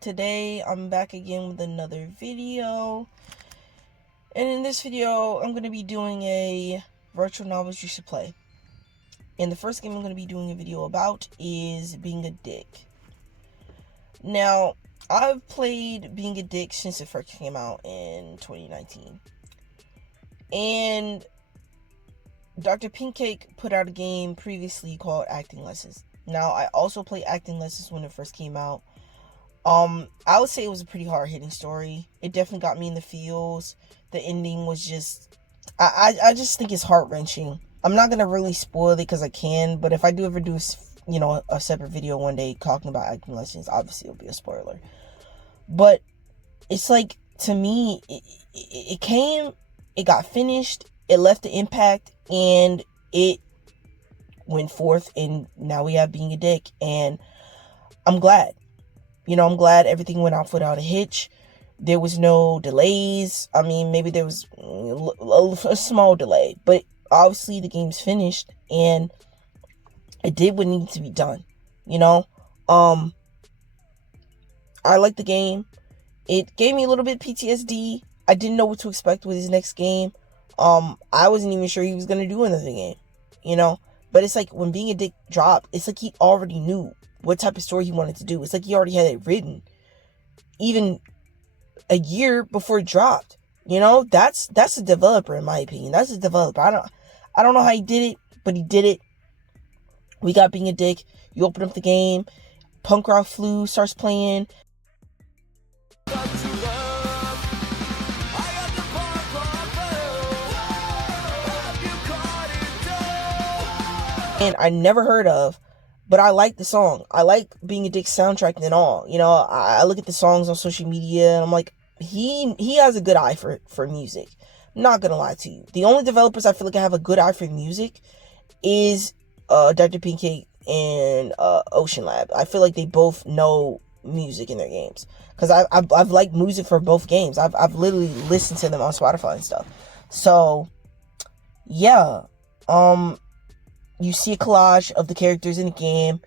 Today I'm back again with another video, and in this video I'm going to be doing a virtual novels you should play. And the first game I'm going to be doing a video about is Being a Dick. Now, I've played Being a Dick since it first came out in 2019, and Dr. Pinkcake put out a game previously called Acting Lessons. Now, I also played Acting Lessons when it first came out. I would say it was a pretty hard-hitting story. It definitely got me in the feels. The ending was just, I just think it's heart-wrenching. I'm not gonna really spoil it because I can, but if I do ever do, a separate video one day talking about Acting Lessons, obviously it'll be a spoiler. But it's like, to me, it came, it got finished, it left the impact, and it went forth, and now we have Being a Dick, and I'm glad. I'm glad everything went off without a hitch. There was no delays. I mean, maybe there was a small delay, but obviously the game's finished, and it did what needed to be done. I like the game. It gave me a little bit PTSD. I didn't know what to expect with his next game. I wasn't even sure he was gonna do another game, But it's like when Being a Dick dropped, it's like he already knew what type of story he wanted to do. It's like he already had it written, even a year before it dropped. That's a developer, in my opinion. That's a developer. I don't know how he did it, but he did it. We got Being a Dick. You open up the game, Punk Rock Flu starts playing. And I never heard of, but I like the song. I like Being a Dick soundtrack and all. I look at the songs on social media and I'm like, he has a good eye for music. I'm not gonna lie to you. The only developers I feel like I have a good eye for music is Dr. Pinkcake and Ocean Lab. I feel like they both know music in their games, because I've liked music for both games. I've literally listened to them on Spotify and stuff. So yeah, you see a collage of the characters in the game,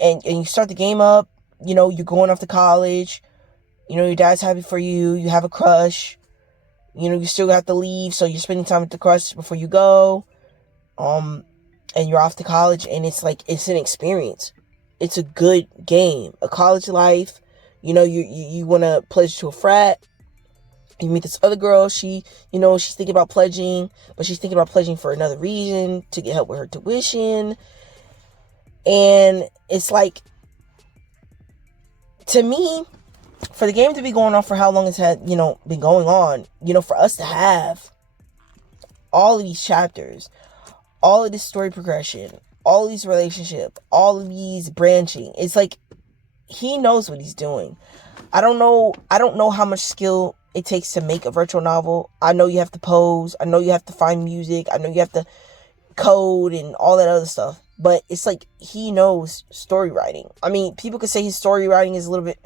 and you start the game up, you're going off to college, your dad's happy for you, you have a crush, you still have to leave, so you're spending time with the crush before you go, and you're off to college, and it's like, it's an experience. It's a good game. A college life, you want to pledge to a frat. You meet this other girl, she's thinking about pledging, but she's thinking about pledging for another reason, to get help with her tuition. And it's like, to me, for the game to be going on for how long it's had, been going on, for us to have all of these chapters, all of this story progression, all of these relationships, all of these branching, it's like, he knows what he's doing. I don't know how much skill it takes to make a virtual novel. I know you have to pose. I know you have to find music. I know you have to code and all that other stuff. But it's like, he knows story writing. I mean, people could say his story writing is a little bit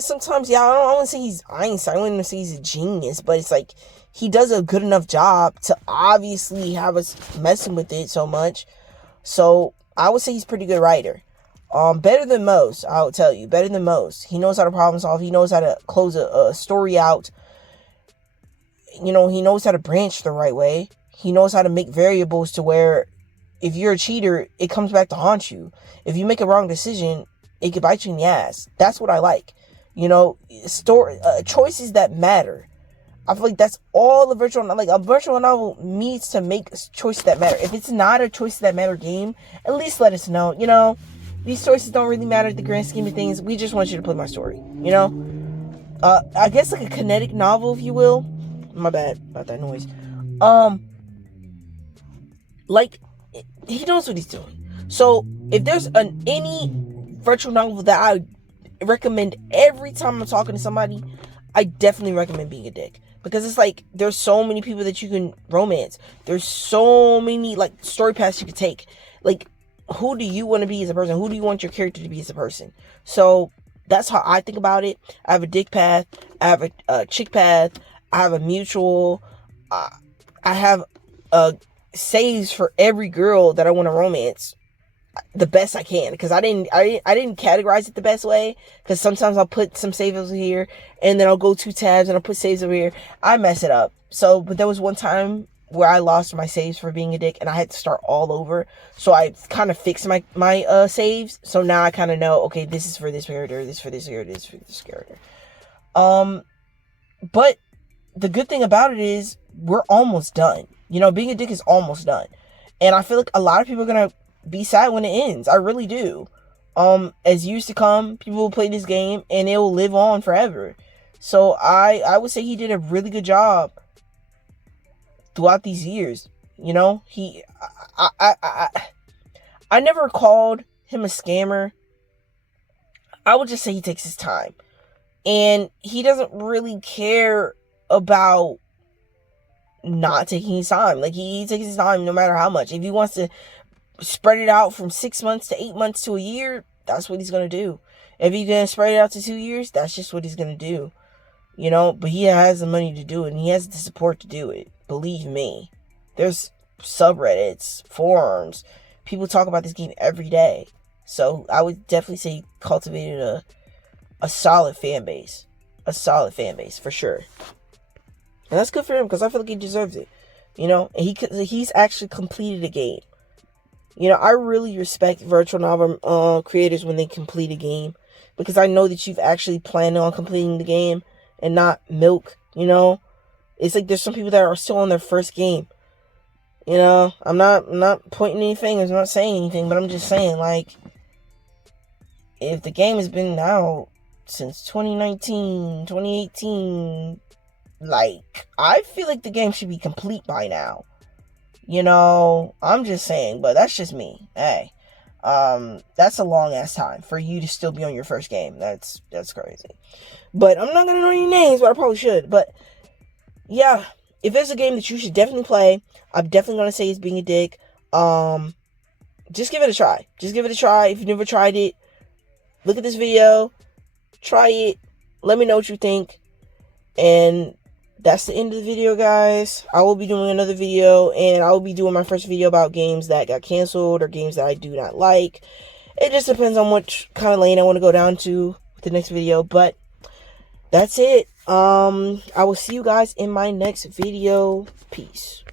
sometimes, yeah, I wouldn't say he's Einstein. I wouldn't say he's a genius. But it's like, he does a good enough job to obviously have us messing with it so much. So I would say he's a pretty good writer. Better than most, I would tell you. Better than most. He knows how to problem solve. He knows how to close a story out. He knows how to branch the right way. He knows how to make variables to where, if you're a cheater, it comes back to haunt you. If you make a wrong decision, it could bite you in the ass. That's what I like. Choices that matter. I feel like that's all a virtual novel needs to make choices that matter. If it's not a choices that matter game, at least let us know. These choices don't really matter at the grand scheme of things. We just want you to play my story, I guess like a kinetic novel, if you will. My bad about that noise. Like, he knows what he's doing. So if there's any virtual novel that I recommend every time I'm talking to somebody, I definitely recommend Being a Dick. Because it's like, there's so many people that you can romance. There's so many, like, story paths you could take. Like, who do you want to be as a person? Who do you want your character to be as a person? So that's how I think about it. I have a dick path. I have a chick path. I have a mutual. I have saves for every girl that I want to romance. the best I can, because I didn't categorize it the best way, because sometimes I'll put some saves over here and then I'll go 2 tabs and I'll put saves over here. I mess it up. So, but there was one time where I lost my saves for being a dick and I had to start all over. So I kind of fixed my saves. So now I kind of know, okay, this is for this character, this for this character, this for this character. But the good thing about it is we're almost done. You know, being a dick is almost done. And I feel like a lot of people are going to be sad when it ends. I really do. As years to come, people will play this game and it will live on forever. So I would say he did a really good job throughout these years. You know, I never called him a scammer. I would just say he takes his time. And he doesn't really care about not taking his time. Like, he takes his time no matter how much. If he wants to spread it out from 6 months to 8 months to a year, that's what he's going to do. If he's going to spread it out to 2 years, that's just what he's going to do. You know, but he has the money to do it, and he has the support to do it. Believe me. There's subreddits, forums. People talk about this game every day. So I would definitely say he cultivated a solid fan base. A solid fan base, for sure. And that's good for him, because I feel like he deserves it. You know, and he's actually completed a game. You know, I really respect virtual novel creators when they complete a game, because I know that you've actually planned on completing the game and not milk, you know. It's like there's some people that are still on their first game. You know, I'm not pointing any fingers, I'm not saying anything, but I'm just saying, like, if the game has been out since 2019, 2018, like, I feel like the game should be complete by now. You know, I'm just saying, but that's just me. Hey, that's a long ass time for you to still be on your first game. That's crazy. But I'm not gonna know any names, but I probably should. But yeah, if there's a game that you should definitely play, I'm definitely gonna say it's being a dick. Just give it a try. Just give it a try. If you've never tried it, look at this video, try it, let me know what you think. And that's the end of the video, guys. I will be doing another video, and I will be doing my first video about games that got canceled or games that I do not like. It just depends on which kind of lane I want to go down to with the next video, but that's it. I will see you guys in my next video. Peace.